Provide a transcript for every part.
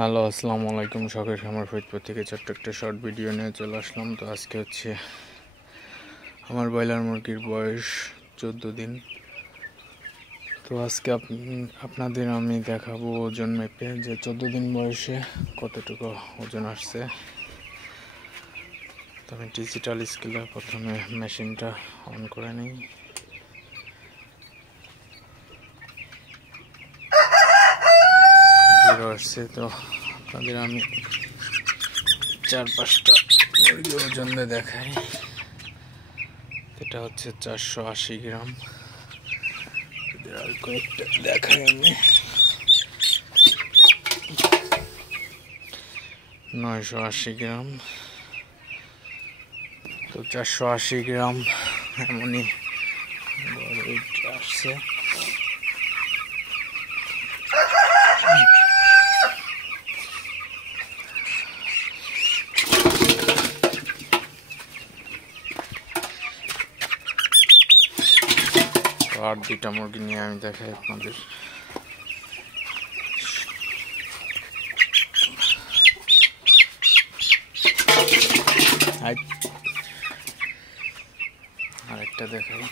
Hello, আসসালামু আলাইকুম। শখের খামার ফরিদপুর থেকে ছোট্ট একটা শর্ট ভিডিও নিয়ে চলে আসলাম। তো আজকে হচ্ছে আমার ব্রয়লার মুরগির বয়স 14 দিন। তো আজকে আপনাদের আমি দেখাবো ওজন মেপে যে 14 দিন বয়সে কতটুকু ওজন আসছে। তো আমি ডিজিটাল স্কেলে প্রথমে মেশিনটা অন করে নিই। জিরো আসছে। তো আপনাদের আমি 4-5টা মুরগি ওজন দেখাই। এটা হচ্ছে 480 গ্রাম। আর কয়েকটা দেখাই আমি। 980 গ্রাম। তো 480 গ্রাম এমনই আসছে। আর দুইটা মুরগি নিয়ে আমি দেখাই আপনাদের। আরেকটা দেখাই।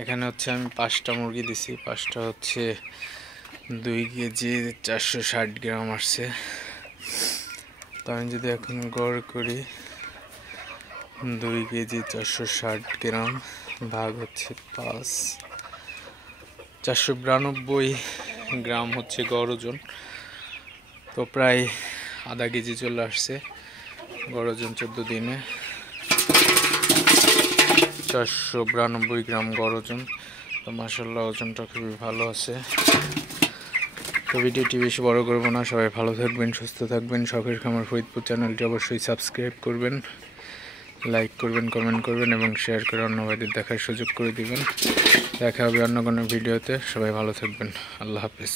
এখানে হচ্ছে আমি 5টা মুরগি দিছি। 5টা হচ্ছে 2 কেজি 460 গ্রাম আসছে। তো আমি যদি এখন গড় করি 2 কেজি 460 গ্রাম ভাগ হচ্ছে 5, 492 গ্রাম হচ্ছে গড় ওজন। তো প্রায় আধা কেজি চলে আসছে গড় ওজন 14 দিনে। 492 গ্রাম গড় ওজন। তো মাশাআল্লাহ ওজনটা খুবই ভালো আছে। তো ভিডিওটি বেশি বড় করবো না। সবাই ভালো থাকবেন, সুস্থ থাকবেন। শখের খামার ফরিদপুর চ্যানেলটি অবশ্যই সাবস্ক্রাইব করবেন, লাইক করবেন, কমেন্ট করবেন এবং শেয়ার করে অন্য ভাইদের দেখার সুযোগ করে দিবেন। দেখা হবে অন্য কোনো ভিডিওতে। সবাই ভালো থাকবেন। আল্লাহ হাফেজ।